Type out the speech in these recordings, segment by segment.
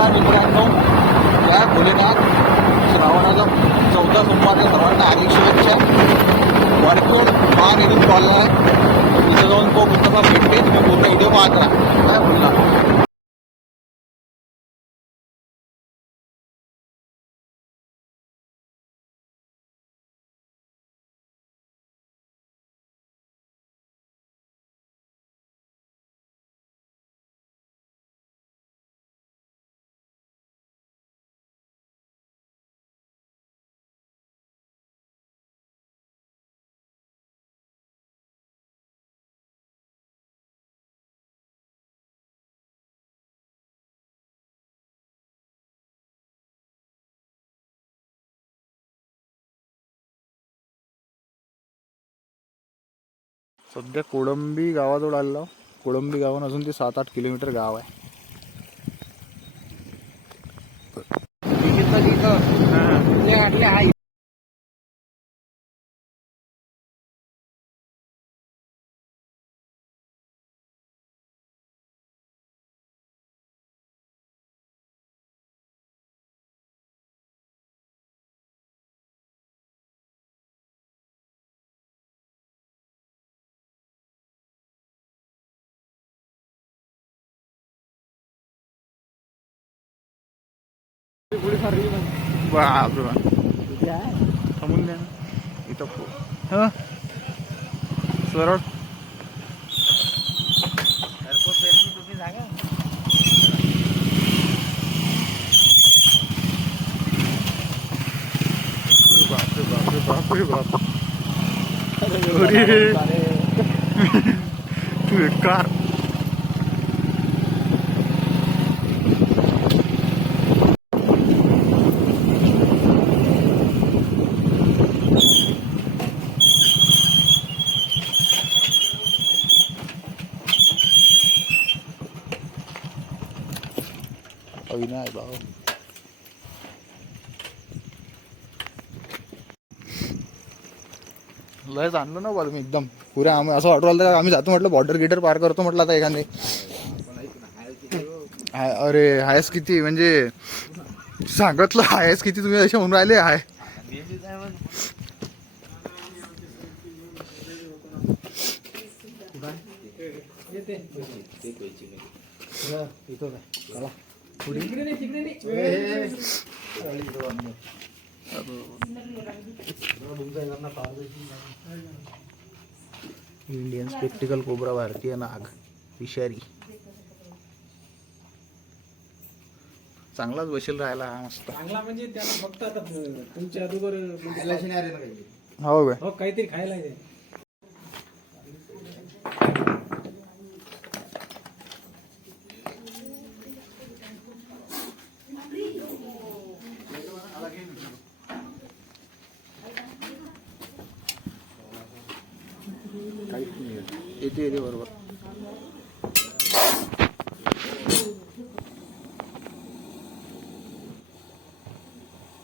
नमस्कार मित्रांनो. या भोलेनाथ श्रावणाचा चौथा सोमवारच्या सर्वांना हार्दिक शुभेच्छा. वरखेड मान इथून कॉलला तिथं जाऊन तो पुस्तका भेटते तुम्ही पूर्ण व्हिडिओ पाहत राहा. काय बोलला सध्या कोळंबी गावाजवळ आलेलो कोळंबी गावान अजून ते सात आठ किलोमीटर गाव आहे. थांबून द्या. इथं हं? सरळ. बापरे बाप अरे. तू एक कार अविनाय भाऊ लय आणलं ना बा तुम्ही एकदम. पुऱ्या आम्ही असं वाटू का आम्ही जातो म्हटलं बॉर्डर गिटर पार करतो म्हटलं आता एखादे. हाय- अरे हायस किती? म्हणजे सांगितलं हायस किती तुम्ही असे म्हणून राहिले? हाय. इंडियन स्पेक्टिकल कोबरा भारतीय नाग विषारी. चांगलाच बसेल राहायला हा मस्त. चांगला म्हणजे त्याला फक्त आता तुमच्या अगोदर हो काय हो काहीतरी खायला आहे. येते येते बरोबर.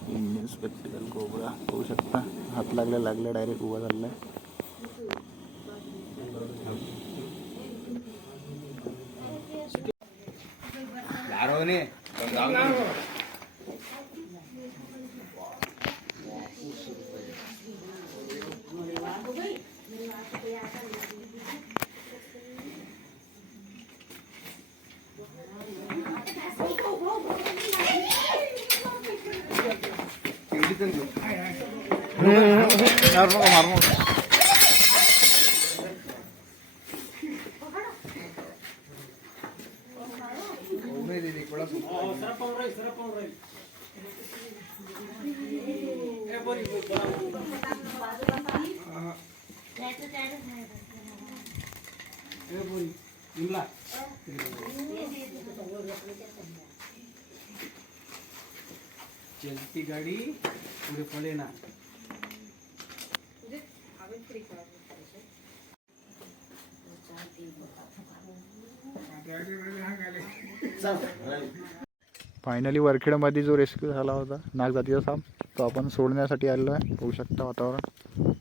इंडियन स्पेक्टिकल कोबरा होऊ शकता. हात लागल्या लागल्या डायरेक्ट उभा झालाय मारू नका मारू नका चलती गाडी पुढे पळे ना फायनली वरखेडमध्ये जो रेस्क्यू झाला होता नागजातीचा साप तो आपण सोडण्यासाठी आलेलो आहे. होऊ शकता वातावरण.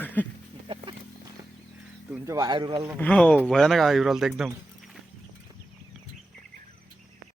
तुमच्या बाहेर उराल हो भयानक आहे उराल तर एकदम.